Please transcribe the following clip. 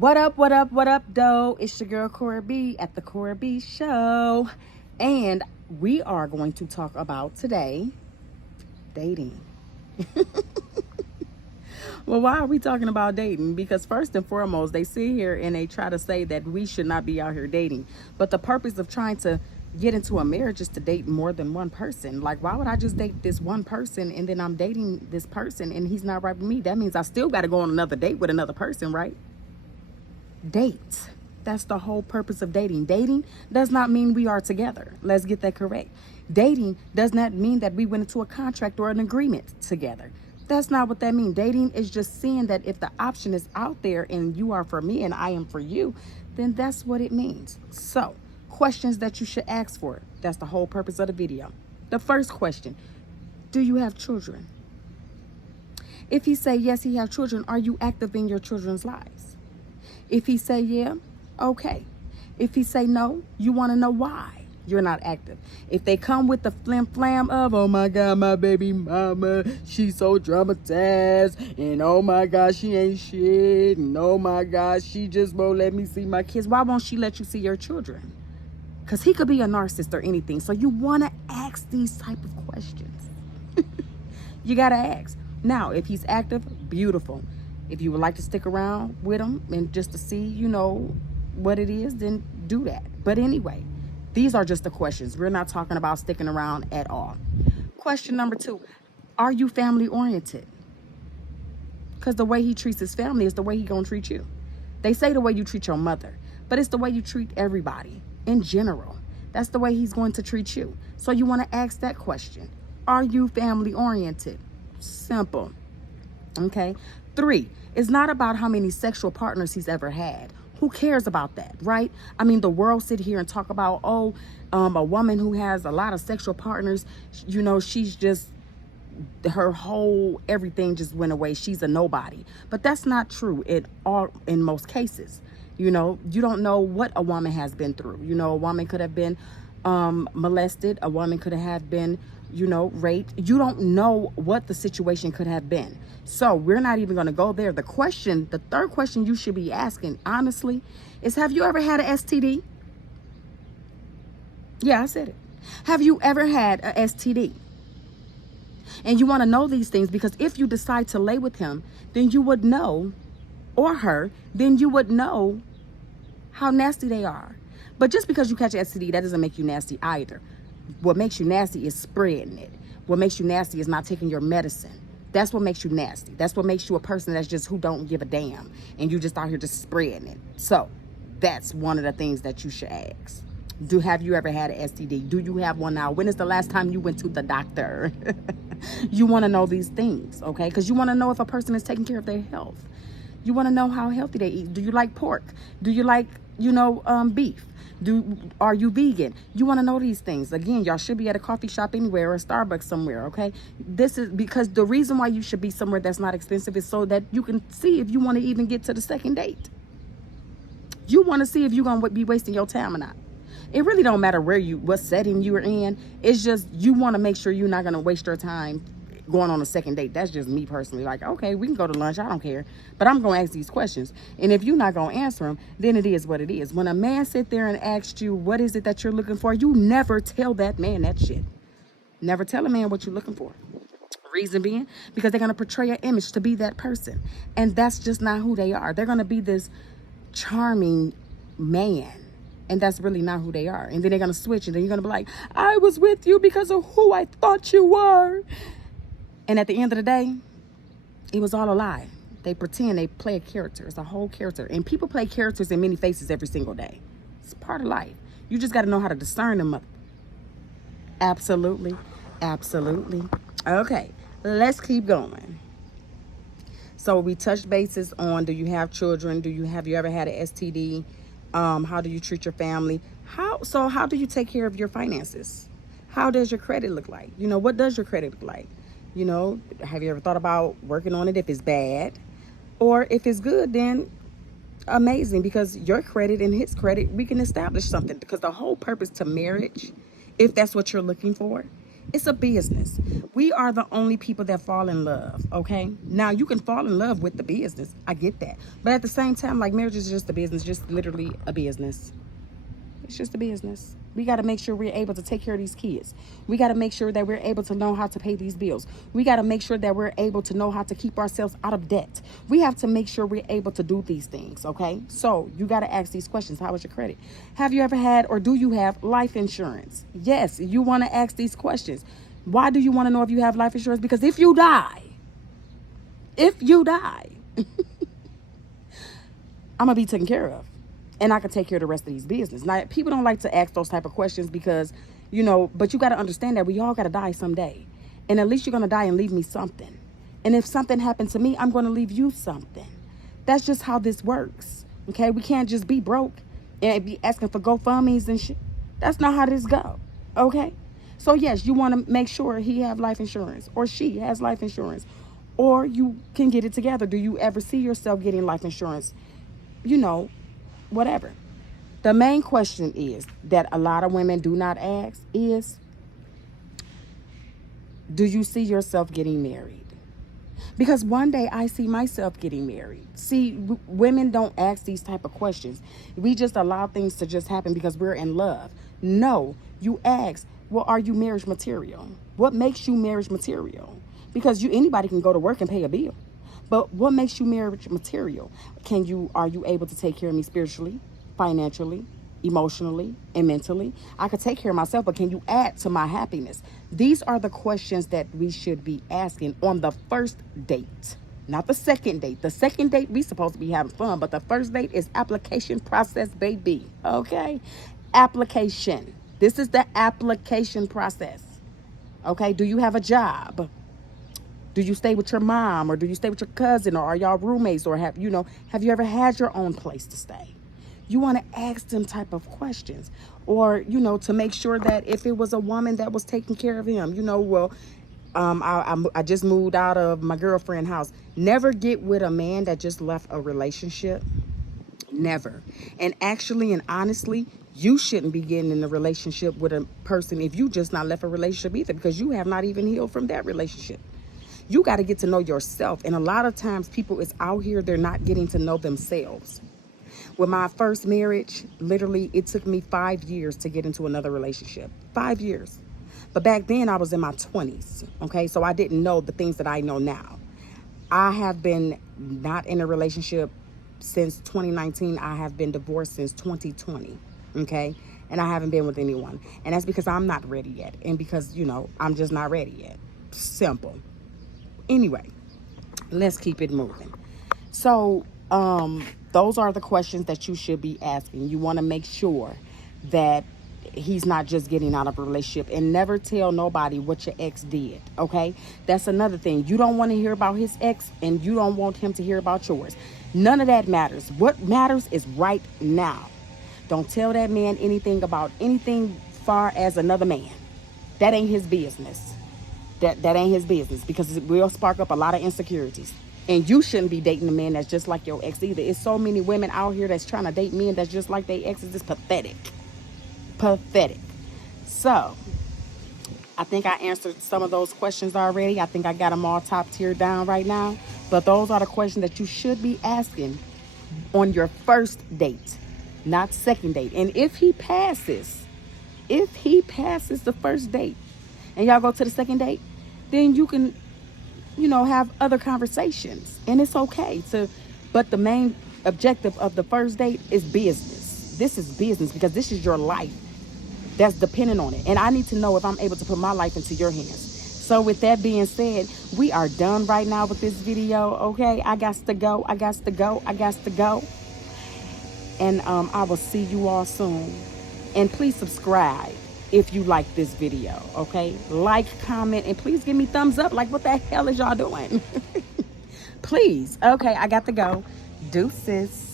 What up, what up, what up, doe? It's your girl Cora B at the Cora B Show. And we are going to talk about today dating. Well, why are we talking about dating? Because first and foremost, they sit here and they try to say that we should not be out here dating. But the purpose of trying to get into a marriage is to date more than one person. Like, why would I just date this one person and then I'm dating this person and he's not right with me? That means I still got to go on another date with another person, right? Date. That's the whole purpose of dating. Dating does not mean we are together. Let's get that correct. Dating does not mean that we went into a contract or an agreement together. That's not what that means. Dating is just seeing that if the option is out there and you are for me and I am for you, then that's what it means. So, questions that you should ask for. That's the whole purpose of the video. The first question, do you have children? If he say yes, he has children, are you active in your children's lives? If he say yeah, okay. If he say no, you want to know why you're not active. If they come with the flim flam of, oh my God, my baby mama, she's so dramatized, and oh my God, she ain't shit, and oh my God, she just won't let me see my kids. Why won't she let you see your children? Because he could be a narcissist or anything. So you want to ask these type of questions. You got to ask. Now, if he's active, beautiful. If you would like to stick around with him and just to see, you know, what it is, then do that. But anyway, these are just the questions. We're not talking about sticking around at all. Question number 2, are you family oriented? Because the way he treats his family is the way he gonna treat you. They say the way you treat your mother, but it's the way you treat everybody in general. That's the way he's going to treat you. So you want to ask that question. Are you family oriented? Simple. Okay. 3, it's not about how many sexual partners he's ever had. Who cares about that, right? I mean, the world sit here and talk about, a woman who has a lot of sexual partners, you know, she's just, her whole everything just went away. She's a nobody. But that's not true in most cases. You know, you don't know what a woman has been through. You know, a woman could have been molested. A woman could have been, you know, raped. You don't know what the situation could have been. So we're not even going to go there. The third question you should be asking, honestly, is have you ever had an STD? Yeah, I said it. Have you ever had a STD? And you want to know these things because if you decide to lay with him, then you would know, or her, then you would know how nasty they are. But just because you catch an STD, that doesn't make you nasty either. What makes you nasty is spreading it. What makes you nasty is not taking your medicine. That's what makes you nasty. That's what makes you a person that's just who don't give a damn. And you just out here just spreading it. So that's one of the things that you should ask. Have you ever had an STD? Do you have one now? When is the last time you went to the doctor? You want to know these things, okay? Because you want to know if a person is taking care of their health. You want to know how healthy they eat. Do you like pork? Do you like, beef? Are you vegan? You want to know these things. Again, y'all should be at a coffee shop anywhere or a Starbucks somewhere, okay? This is because the reason why you should be somewhere that's not expensive is so that you can see if you want to even get to the second date. You want to see if you're going to be wasting your time or not. It really don't matter what setting you are in. It's just you want to make sure you're not going to waste your time going on a second date. That's just me personally. Like, okay, we can go to lunch. I don't care. But I'm going to ask these questions. And if you're not going to answer them, then it is what it is. When a man sit there and asks you, what is it that you're looking for? You never tell that man that shit. Never tell a man what you're looking for. Reason being, because they're going to portray an image to be that person. And that's just not who they are. They're going to be this charming man. And that's really not who they are. And then they're going to switch. And then you're going to be like, I was with you because of who I thought you were. And at the end of the day, it was all a lie. They pretend they play a character. It's a whole character. And people play characters in many faces every single day. It's part of life. You just got to know how to discern them. Absolutely. Absolutely. Okay. Let's keep going. So we touched bases on, do you have children? Have you ever had an STD? How do you treat your family? How do you take care of your finances? How does your credit look like? You know, what does your credit look like? You know, have you ever thought about working on it if it's bad? Or if it's good, then amazing, because your credit and his credit, we can establish something. Because the whole purpose to marriage, if that's what you're looking for, It's a business. We are the only people that fall in love, okay? Now, you can fall in love with the business. I get that. But at the same time, like, marriage is just a business, just literally a business. It's just a business. We got to make sure we're able to take care of these kids. We got to make sure that we're able to know how to pay these bills. We got to make sure that we're able to know how to keep ourselves out of debt. We have to make sure we're able to do these things, okay? So you got to ask these questions. How is your credit? Have you ever had or do you have life insurance? Yes, you want to ask these questions. Why do you want to know if you have life insurance? Because if you die, I'm going to be taken care of. And I can take care of the rest of these business. Now, people don't like to ask those type of questions because, but you got to understand that we all got to die someday. And at least you're going to die and leave me something. And if something happened to me, I'm going to leave you something. That's just how this works. Okay? We can't just be broke and be asking for GoFundMes and shit. That's not how this go. Okay? So, yes, you want to make sure he have life insurance or she has life insurance. Or you can get it together. Do you ever see yourself getting life insurance? Whatever. The main question is that a lot of women do not ask is, do you see yourself getting married? Because one day I see myself getting married. See, women don't ask these type of questions. We just allow things to just happen because we're in love. No, you ask, well, are you marriage material? What makes you marriage material? Because anybody can go to work and pay a bill. But what makes you marriage material? Are you able to take care of me spiritually, financially, emotionally, and mentally? I could take care of myself, but can you add to my happiness? These are the questions that we should be asking on the first date, not the second date. The second date, we supposed to be having fun, but the first date is application process, baby. Okay? Application. This is the application process. Okay? Do you have a job? Do you stay with your mom or do you stay with your cousin or are y'all roommates or have you ever had your own place to stay? You want to ask them type of questions or, to make sure that if it was a woman that was taking care of him, I just moved out of my girlfriend's house. Never get with a man that just left a relationship. Never. And actually and honestly, you shouldn't be getting in a relationship with a person if you just not left a relationship either because you have not even healed from that relationship. You got to get to know yourself. And a lot of times people is out here, they're not getting to know themselves. With my first marriage, literally, it took me 5 years to get into another relationship. 5 years. But back then I was in my 20s. Okay. So I didn't know the things that I know now. I have been not in a relationship since 2019. I have been divorced since 2020. Okay. And I haven't been with anyone. And that's because I'm not ready yet. And because, I'm just not ready yet. Simple. Anyway, let's keep it moving. So, those are the questions that you should be asking. You want to make sure that he's not just getting out of a relationship, and never tell nobody what your ex did. Okay. That's another thing. You don't want to hear about his ex and you don't want him to hear about yours. None of that matters. What matters is right now. Don't tell that man anything about anything far as another man. That ain't his business. That ain't his business because it will spark up a lot of insecurities. And you shouldn't be dating a man that's just like your ex either. It's so many women out here that's trying to date men that's just like their exes. It's pathetic. Pathetic. So, I think I answered some of those questions already. I think I got them all top tier down right now. But those are the questions that you should be asking on your first date, not second date. And if he passes the first date and y'all go to the second date, then you can, have other conversations. And it's okay but the main objective of the first date is business. This is business because this is your life that's dependent on it. And I need to know if I'm able to put my life into your hands. So with that being said, we are done right now with this video. Okay, I got to go. And I will see you all soon. And please subscribe if you like this video, okay? Like, comment, and please give me thumbs up. Like, what the hell is y'all doing? Please. Okay, I got to go. Deuces.